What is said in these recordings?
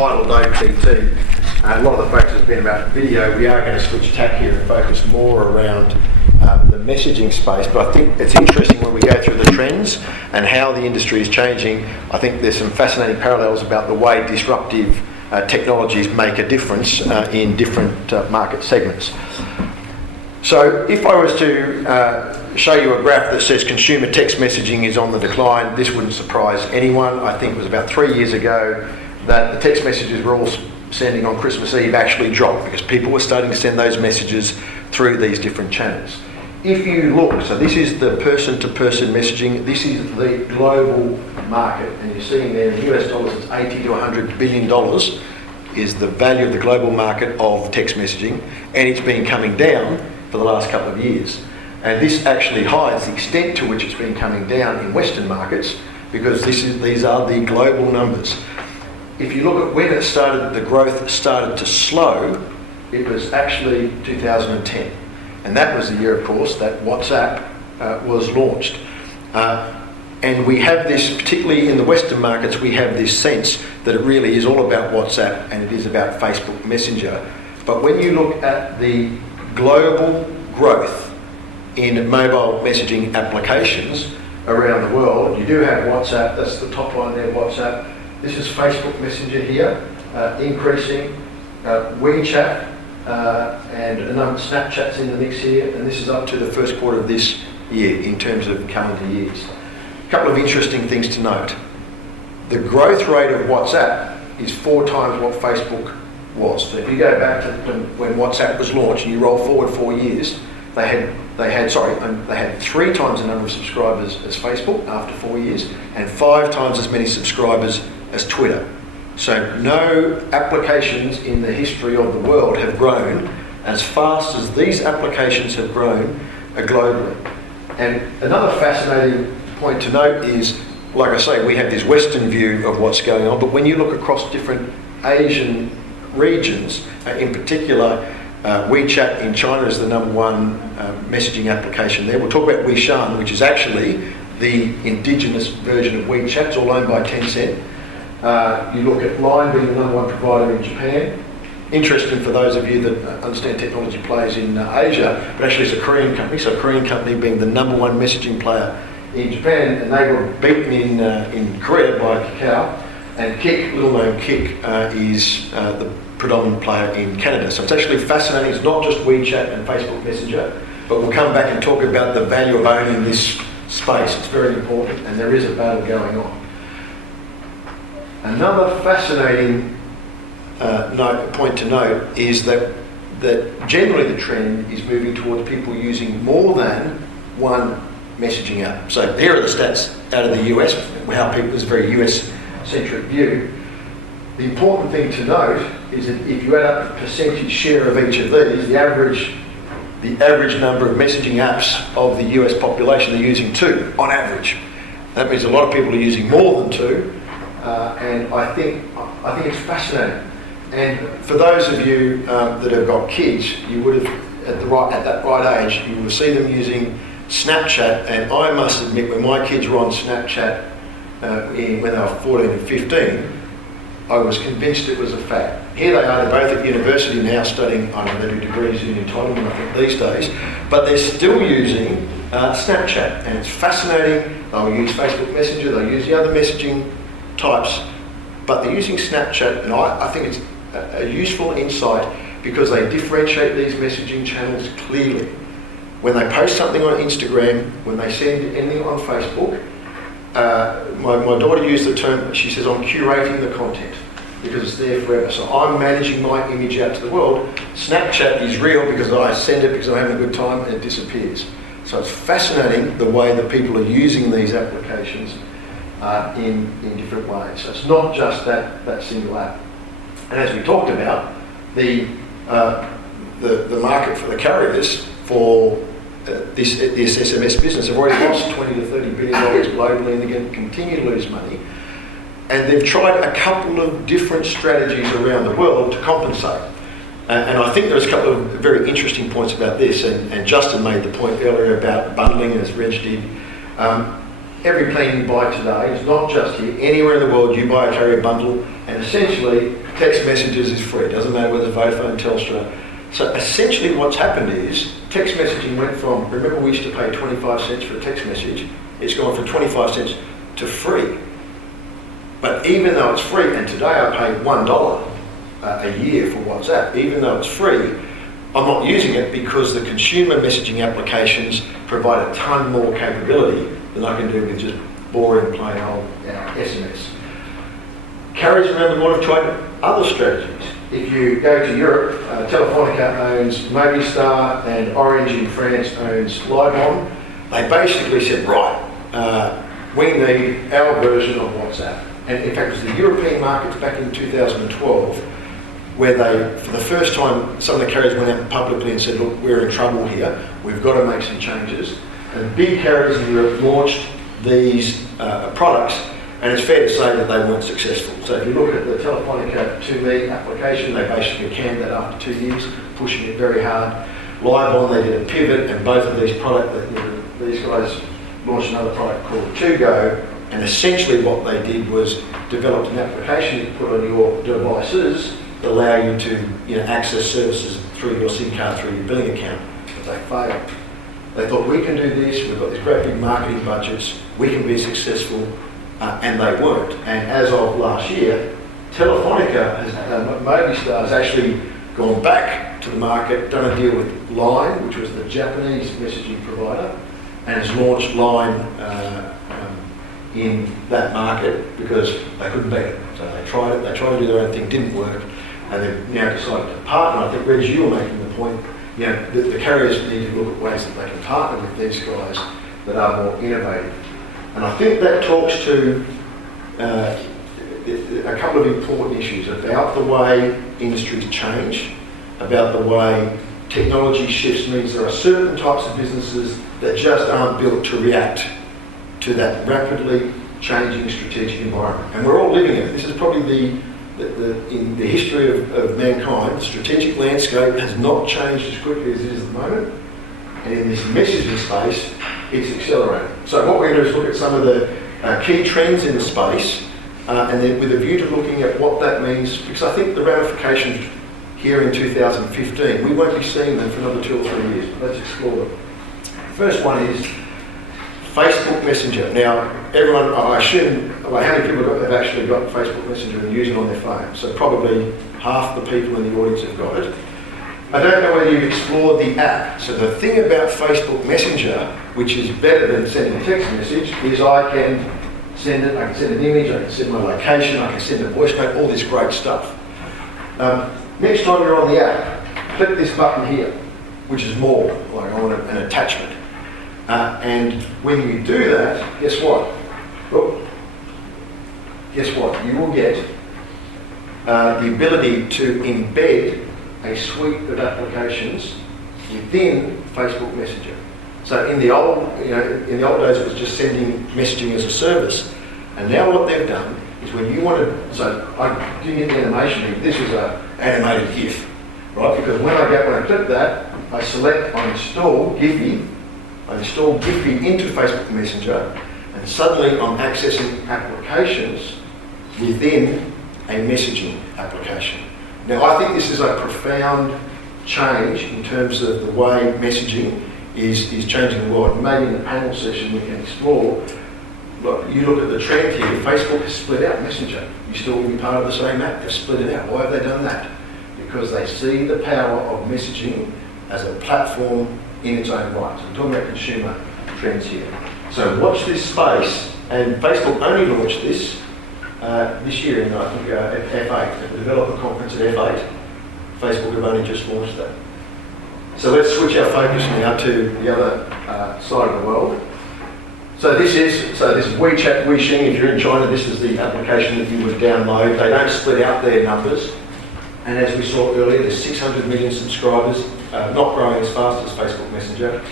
titled OTT. A lot of the focus has been about video. We are going to switch tack here and focus more around the messaging space, but I think it's interesting when we go through the trends and how the industry is changing. I think there's some fascinating parallels about the way disruptive technologies make a difference in different market segments. So if I was to show you a graph that says consumer text messaging is on the decline, this wouldn't surprise anyone. I think it was about 3 years ago that the text messages we're all sending on Christmas Eve actually dropped because people were starting to send those messages through these different channels. If you look, so this is the person-to-person messaging, this is the global market, and you're seeing there in US dollars it's $80 to $100 billion is the value of the global market of text messaging, and it's been coming down for the last couple of years. And this actually hides the extent to which it's been coming down in Western markets, because these are the global numbers. If you look at when it started, the growth started to slow, it was actually 2010. And that was the year, of course, that WhatsApp was launched. And we have this, particularly in the Western markets, we have this sense that it really is all about WhatsApp and it is about Facebook Messenger. But when you look at the global growth in mobile messaging applications around the world, you do have WhatsApp, that's the top line there, WhatsApp. This is Facebook Messenger here, increasing, WeChat, and another Snapchat's in the mix here, and this is up to the first quarter of this year in terms of calendar years. A couple of interesting things to note. The growth rate of WhatsApp is 4 times what Facebook was. So if you go back to when WhatsApp was launched and you roll forward 4 years, they had 3 times the number of subscribers as Facebook after 4 years, and 5 times as many subscribers as Twitter. So no applications in the history of the world have grown as fast as these applications have grown globally. And another fascinating point to note is, like I say, we have this Western view of what's going on, but when you look across different Asian regions, in particular, WeChat in China is the #1 messaging application there. We'll talk about WeShan, which is actually the indigenous version of WeChat. It's all owned by Tencent. You look at Line being the #1 provider in Japan. Interesting for those of you that understand technology plays in Asia, but actually it's a Korean company, so a Korean company being the #1 messaging player in Japan, and they were beaten in Korea by Kakao, and Kik, little known Kik, is the predominant player in Canada. So it's actually fascinating. It's not just WeChat and Facebook Messenger, but we'll come back and talk about the value of owning this space. It's very important, and there is a battle going on. Another fascinating point to note is that generally the trend is moving towards people using more than one messaging app. So here are the stats out of the US, how people, it's a very US-centric view. The important thing to note is that if you add up the percentage share of each of these, the average number of messaging apps of the US population, they're using 2 on average. That means a lot of people are using more than 2, and I think it's fascinating. And for those of you that have got kids, you would have at that right age, you will see them using Snapchat, and I must admit, when my kids were on Snapchat when they were 14 and 15, I was convinced it was a fad. Here they are, they're both at university now studying, I know they do degrees in entitlement, I think, these days, but they're still using Snapchat, and it's fascinating. They'll use Facebook Messenger, they'll use the other messaging types, but they're using Snapchat, and I think it's a useful insight because they differentiate these messaging channels clearly. When they post something on Instagram, when they send anything on Facebook, my daughter used the term, she says, I'm curating the content because it's there forever. So I'm managing my image out to the world. Snapchat is real because I send it because I'm having a good time and it disappears. So it's fascinating the way that people are using these applications in different ways. So it's not just that single app. And as we talked about, the market for the carriers for this SMS business have already lost $20 to $30 billion globally, and they're going to continue to lose money. And they've tried a couple of different strategies around the world to compensate. And I think there's a couple of very interesting points about this, and Justin made the point earlier about bundling, as Reg did. Every plan you buy today is not just here, anywhere in the world you buy a carrier bundle, and essentially text messages is free. It doesn't matter whether Vodafone, Telstra. So essentially what's happened is text messaging went from, remember we used to pay 25 cents for a text message, it's gone from 25 cents to free. But even though it's free, and today I pay $1 a year for WhatsApp, even though it's free, I'm not using it because the consumer messaging applications provide a ton more capability than I can do with just boring plain old SMS. Carriers around the world have tried other strategies. If you go to Europe, Telefonica owns Movistar and Orange in France owns Libon. They basically said, right, we need our version of WhatsApp. And in fact, it was the European markets back in 2012 where they, for the first time, some of the carriers went out publicly and said, look, we're in trouble here, we've got to make some changes. And big carriers in Europe launched these products, and it's fair to say that they weren't successful. So if you look at the Telefonica 2Me application, they basically canned that after 2 years, pushing it very hard. Libon, they did a pivot, and both of these these guys launched another product called 2Go, and essentially what they did was developed an application you put on your devices that allow you to access services through your SIM card, through your billing account. But they failed. They thought, we can do this, we've got these great big marketing budgets, we can be successful, and they weren't. And as of last year, Telefonica, Movistar, has actually gone back to the market, done a deal with Line, which was the Japanese messaging provider, and has launched Line in that market because they couldn't beat it. So they tried it, they tried to do their own thing, didn't work, and they've now decided to partner. I think, Reg, you were making the point, the carriers need to look at ways that they can partner with these guys that are more innovative. And I think that talks to a couple of important issues about the way industries change, about the way technology shifts means there are certain types of businesses that just aren't built to react to that rapidly changing strategic environment. And we're all living in it. This is probably in the history of mankind, the strategic landscape has not changed as quickly as it is at the moment. And in this messaging space, it's accelerating. So what we're going to do is look at some of the key trends in the space, and then with a view to looking at what that means, because I think the ramifications here in 2015, we won't be seeing them for another 2 or 3 years. Let's explore them. The first one is Facebook Messenger. Now, everyone, I assume, how many people have actually got Facebook Messenger and use it on their phone? So probably half the people in the audience have got it. I don't know whether you've explored the app. So the thing about Facebook Messenger, which is better than sending a text message, is I can send it, I can send an image, I can send my location, I can send a voice note, all this great stuff. Next time you're on the app, click this button here, which is more, like I want an attachment. And when you do that, guess what? Oh, guess what? You will get the ability to embed a suite of applications within Facebook Messenger. So in the old days, it was just sending messaging as a service. And now what they've done is when you want to, so I didn't get the animation here, this is an animated GIF, right? Because when I click that, I select, I install Giphy into Facebook Messenger, and suddenly I'm accessing applications within a messaging application. Now, I think this is a profound change in terms of the way messaging is changing the world. Maybe in the panel session we can explore. Look, you look at the trend here, Facebook has split out Messenger. You still want to be part of the same app, they've split it out. Why have they done that? Because they see the power of messaging as a platform in its own right. So we're talking about consumer trends here. So watch this space, and Facebook only launched this year in, I think, F8, at the developer conference at F8. Facebook have only just launched that. So let's switch our focus now to the other side of the world. So this is WeChat Weixin. If you're in China, this is the application that you would download. They don't split out their numbers. And as we saw earlier, there's 600 million subscribers, not growing as fast as Facebook Messenger.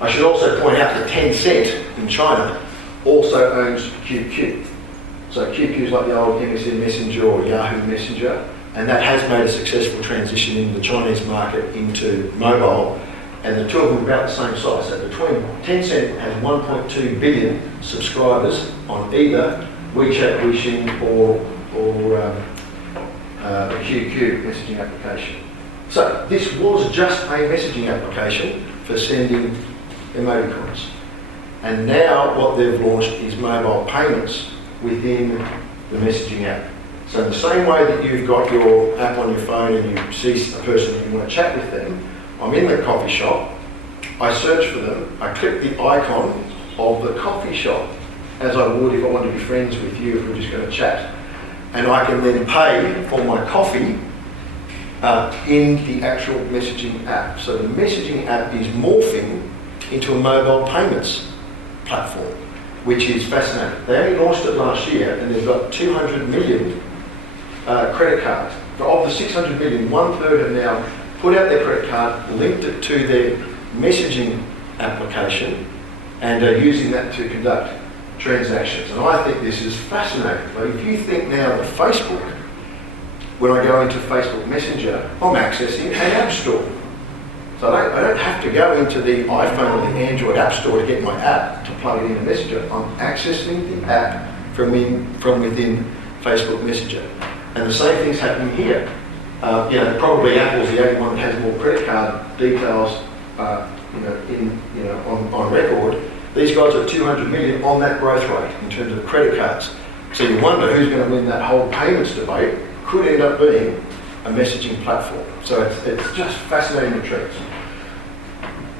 I should also point out that Tencent in China also owns QQ. So QQ is like the old MSN Messenger or Yahoo Messenger, and that has made a successful transition in the Chinese market into mobile, and the two of them are about the same size. So between Tencent has 1.2 billion subscribers on either WeChat Weixin or the QQ messaging application. So this was just a messaging application for sending emoticons. And now what they've launched is mobile payments within the messaging app. So in the same way that you've got your app on your phone and you see a person and you want to chat with them, I'm in the coffee shop, I search for them, I click the icon of the coffee shop as I would if I wanted to be friends with you if we're just going to chat. And I can then pay for my coffee in the actual messaging app. So the messaging app is morphing into a mobile payments platform, which is fascinating. They only launched it last year and they've got 200 million credit cards. Of the 600 million, 1/3 have now put out their credit card, linked it to their messaging application, and are using that to conduct transactions. And I think this is fascinating. But if you think now that Facebook, when I go into Facebook Messenger, I'm accessing an app store. So I don't have to go into the iPhone or the Android app store to get my app to plug it into Messenger. I'm accessing the app from within Facebook Messenger. And the same thing's happening here. Probably Apple's the only one that has more credit card details on record. These guys are 200 million on that growth rate in terms of the credit cards. So you wonder who's going to win that whole payments debate. Could end up being a messaging platform. So it's just fascinating the trends.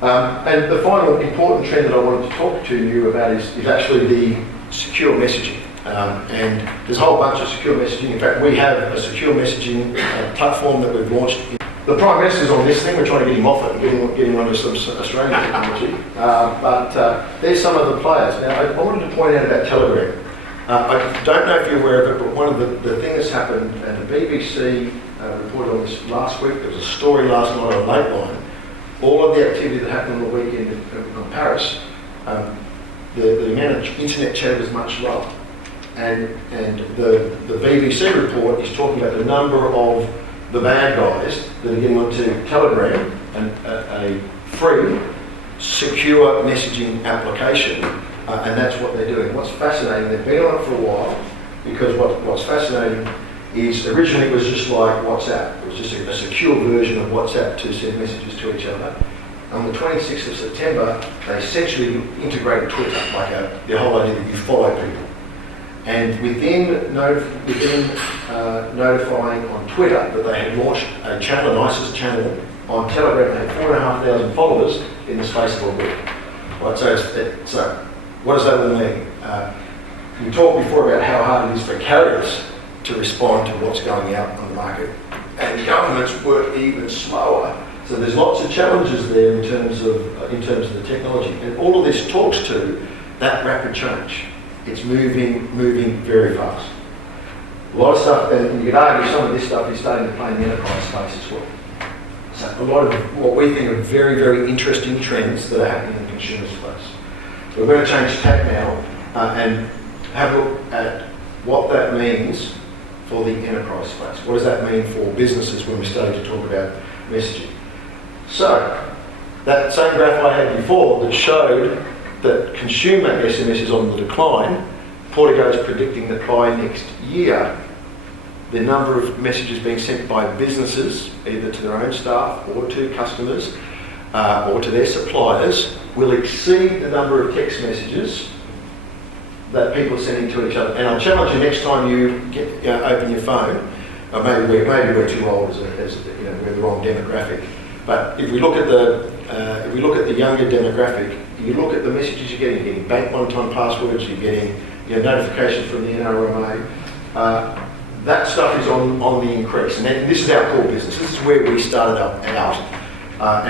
And the final important trend that I wanted to talk to you about is actually the secure messaging. And there's a whole bunch of secure messaging. In fact, we have a secure messaging platform that we've launched. The Prime Minister's on this thing. We're trying to get him off it and get him onto some Australian technology. But there's some of the players. Now, I wanted to point out about Telegram. I don't know if you're aware of it, but one of the things that's happened, and the BBC reported on this last week, there was a story last night on Lateline. All of the activity that happened on the weekend in Paris, the amount of internet chat was much lower. And the BBC report is talking about the number of the bad guys that are getting onto Telegram, and a free, secure messaging application, and that's what they're doing. What's fascinating, they've been on it for a while, because what's fascinating is originally it was just like WhatsApp. It was just a secure version of WhatsApp to send messages to each other. On the 26th of September, they essentially integrated Twitter, like the whole idea that you follow people. And within notifying on Twitter that they had launched a channel, an ISIS channel on Telegram, they had 4,500 followers in the space of a week. Right, so what does that all mean? We talked before about how hard it is for carriers to respond to what's going out on the market, and governments work even slower. So there's lots of challenges there in terms of the technology, and all of this talks to that rapid change. It's moving very fast. A lot of stuff, and you could argue some of this stuff is starting to play in the enterprise space as well. So a lot of what we think are very, very interesting trends that are happening in the consumer space. So we're going to change tack now and have a look at what that means for the enterprise space. What does that mean for businesses when we're starting to talk about messaging? So that same graph I had before that showed that consumer SMS is on the decline, Portico is predicting that by next year, the number of messages being sent by businesses, either to their own staff or to customers or to their suppliers, will exceed the number of text messages that people are sending to each other. And I'll challenge you next time you open your phone, or maybe we're too old as we're the wrong demographic. But if we look at the younger demographic, you look at the messages you're getting bank one-time passwords, you're getting notifications from the NRMA. That stuff is on the increase, and this is our core business. This is where we started out, and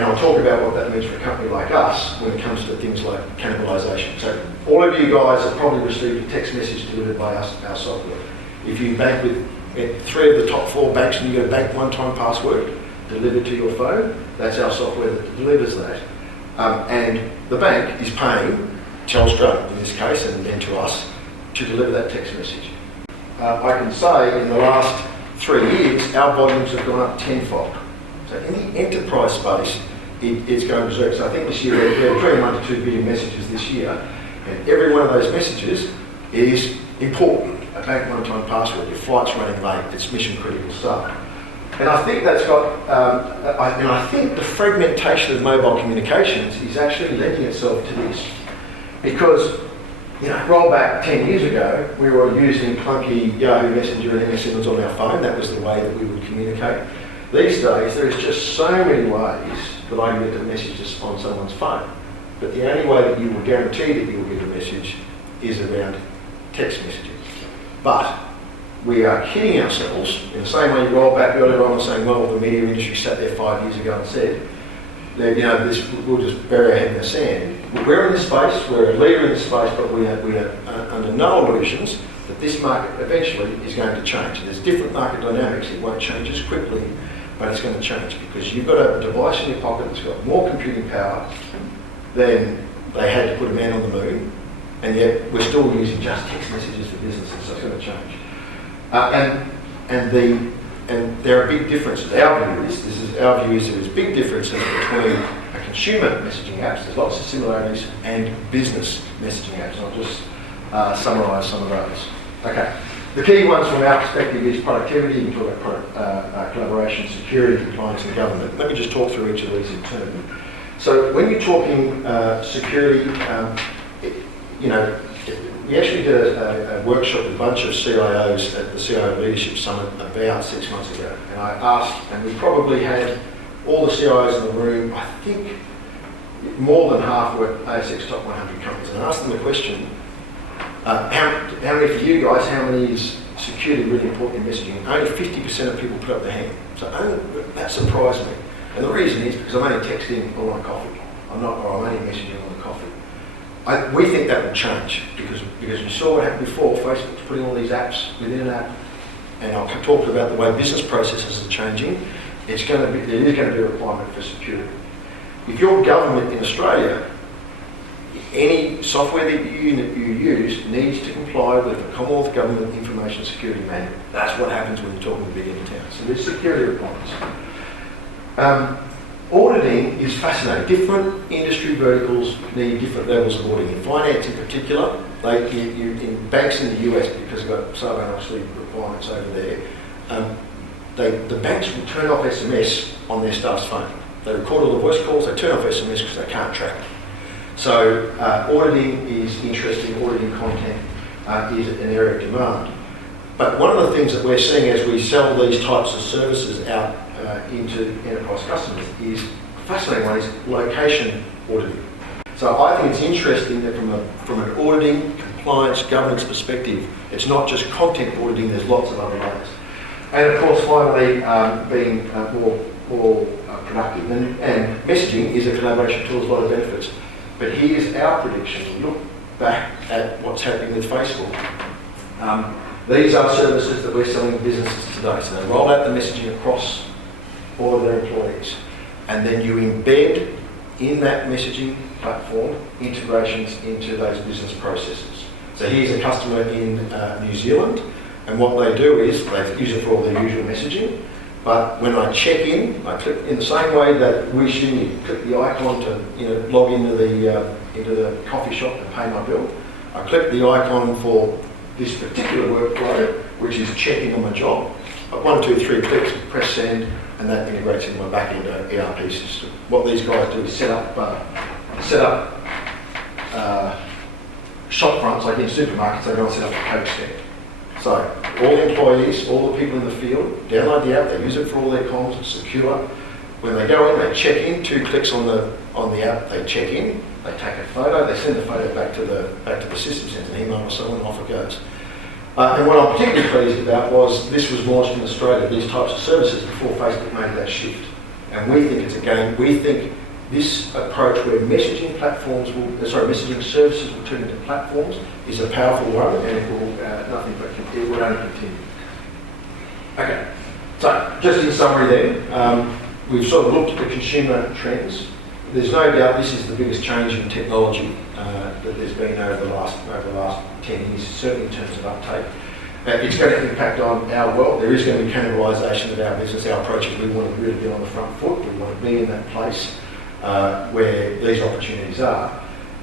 I'll talk about what that means for a company like us when it comes to things like cannibalisation. So all of you guys have probably received a text message delivered by us, our software. If you bank with 3 of the top 4 banks and you get a bank one-time password delivered to your phone, that's our software that delivers that. And the bank is paying Telstra, in this case, and then to us, to deliver that text message. I can say in the last 3 years, our volumes have gone up tenfold. So in the enterprise space, it's going berserk. So I think this year we're between 1 to 2 billion messages this year, and every one of those messages is important. a bank one-time password, your flight's running late, it's mission critical stuff. And I think that's got, I think the fragmentation of mobile communications is actually lending itself to this. Because, roll back 10 years ago, we were using clunky Yahoo Messenger and MSNs on our phone. That was the way that we would communicate. These days, there is just so many ways that I can get a message on someone's phone. But the only way that you will guarantee that you will get a message is around text messaging. But we are kidding ourselves in the same way you roll back earlier on and saying, well, the media industry sat there 5 years ago and said, that, we'll just bury our head in the sand. We're in this space, we're a leader in this space, but we are under no illusions that this market eventually is going to change. And there's different market dynamics. It won't change as quickly, but it's going to change because you've got a device in your pocket that's got more computing power than they had to put a man on the moon, and yet we're still using just text messages for businesses, so it's going to change. And there are big differences. Our view is there's big differences between a consumer messaging apps, there's lots of similarities, and business messaging apps. And I'll just summarise some of those. Okay. The key ones from our perspective is productivity. You can talk about collaboration, security, compliance, and government. Let me just talk through each of these in turn. So when you're talking security, we actually did a workshop with a bunch of CIOs at the CIO Leadership Summit about 6 months ago. And I asked, and we probably had all the CIOs in the room, I think more than half were ASX top 100 companies. And I asked them the question, how many for you guys, how many is security really important in messaging? Only 50% of people put up their hand. So that surprised me. And the reason is because I'm only texting or on coffee. I'm only messaging on the coffee. We think that will change because you saw what happened before. Facebook's putting all these apps within an app, and I'll talk about the way business processes are changing. There is going to be a requirement for security. If you're government in Australia, any software that you use needs to comply with the Commonwealth Government Information Security Manual. That's what happens when you're talking to big towns. So there's security requirements. Auditing is fascinating. Different industry verticals need different levels of auditing. In finance in particular, in banks in the US, because they've got Sarbanes-Oxley requirements over there, the banks will turn off SMS on their staff's phone. They record all the voice calls, they turn off SMS because they can't track it. So auditing is interesting, auditing content is an area of demand. But one of the things that we're seeing as we sell these types of services out into enterprise customers is, a fascinating one, is location auditing. So I think it's interesting that from an auditing, compliance, governance perspective, it's not just content auditing, there's lots of other layers. And of course, finally, being more productive. And messaging is a collaboration tool with a lot of benefits. But here's our prediction. Look back at what's happening with Facebook. These are services that we're selling to businesses today. So they roll out the messaging across all of their employees. And then you embed in that messaging platform integrations into those business processes. So here's a customer in New Zealand, and what they do is they use it for all their usual messaging. But when I check in, I click in the same way that we should. You click the icon to log into the coffee shop and pay my bill. I click the icon for this particular workflow, which is checking on my job. 1, 2, 3 clicks, press send, and that integrates into my back-end ERP system. What these guys do is set up shop fronts, like in supermarkets. They go and set up a Coke stand. So all employees, all the people in the field, download the app. They use it for all their comms. It's secure. When they go in, they check in. 2 clicks on the app. They check in. They take a photo. They send the photo back to the system. Sends an email or so, and off it goes. And what I'm particularly pleased about was this was launched in Australia, these types of services, before Facebook made that shift. And we think it's a game. We think this approach where messaging services will turn into platforms is a powerful one, and it will only continue. Okay, so just in summary then, we've sort of looked at the consumer trends. There's no doubt this is the biggest change in technology that there's been over the last 10 years, certainly in terms of uptake. It's going to impact on our world. There is going to be cannibalisation of our business. Our approach is we want to really be on the front foot. We want to be in that place where these opportunities are.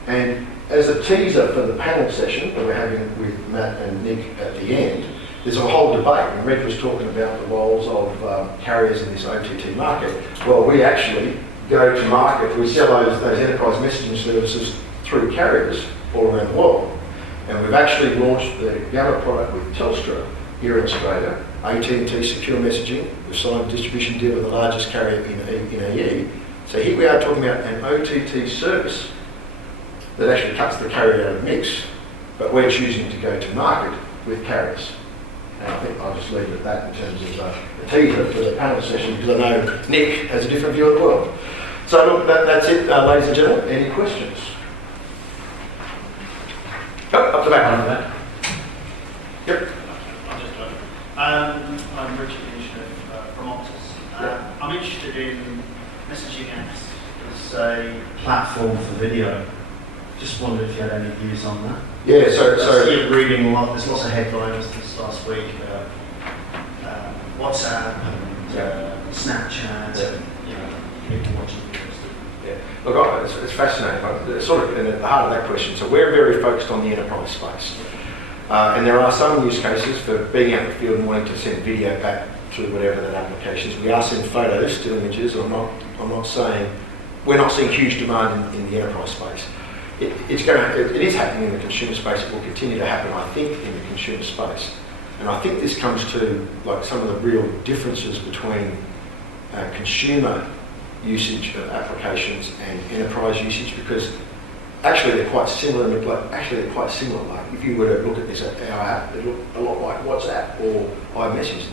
And as a teaser for the panel session that we're having with Matt and Nick at the end, there's a whole debate. And Red was talking about the roles of carriers in this OTT market. Well, we actually go to market, we sell those enterprise messaging services through carriers all around the world. And we've actually launched the Gamma product with Telstra here in Australia, AT&T Secure Messaging. We've signed a distribution deal with the largest carrier in AE. So here we are talking about an OTT service that actually cuts the carrier out of the mix, but we're choosing to go to market with carriers. And I think I'll just leave it at that in terms of the teaser for the panel session, because I know Nick has a different view of the world. So look, that's it, ladies and gentlemen. Any questions? Oh, up the back. On that. Yep. I'll just go. I'm Richard from Optus. I'm interested in messaging apps as a platform for video. Just wondered if you had any views on that. Yeah, so you're reading a lot. There's lots of headlines this last week about WhatsApp and Snapchat. Yeah. And, people watching videos. yeah. Look, it's fascinating. It's sort of at the heart of that question. So we're very focused on the enterprise space. And there are some use cases for being out in the field and wanting to send video back through whatever that application is. We are sending photos, still images. I'm not saying we're not seeing huge demand in the enterprise space. It is happening in the consumer space. It will continue to happen, I think, in the consumer space. And I think this comes to like some of the real differences between consumer usage of applications and enterprise usage, because actually they're quite similar. Like if you were to look at this our app, it look a lot like WhatsApp or iMessage.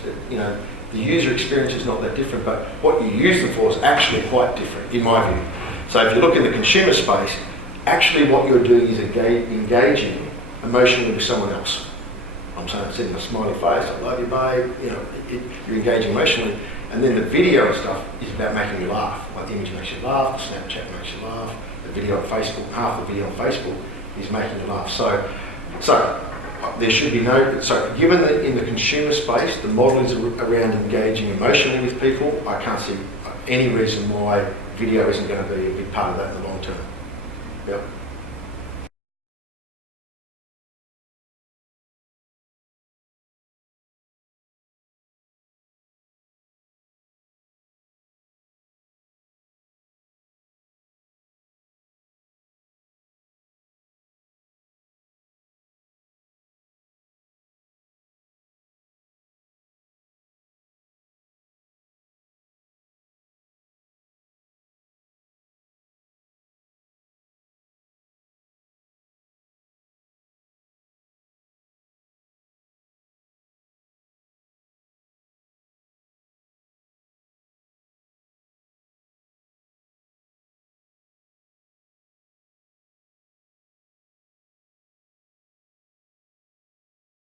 The user experience is not that different, but what you use them for is actually quite different, in my view. So if you look in the consumer space, actually what you're doing is engaging emotionally with someone else. I'm saying sending a smiley face, I love you, babe. You're engaging emotionally. And then the video stuff is about making you laugh. Like the image makes you laugh, the Snapchat makes you laugh, the video on Facebook, half the video on Facebook is making you laugh. So there should be given that in the consumer space, the model is around engaging emotionally with people, I can't see any reason why video isn't going to be a big part of that in the long term. Yep.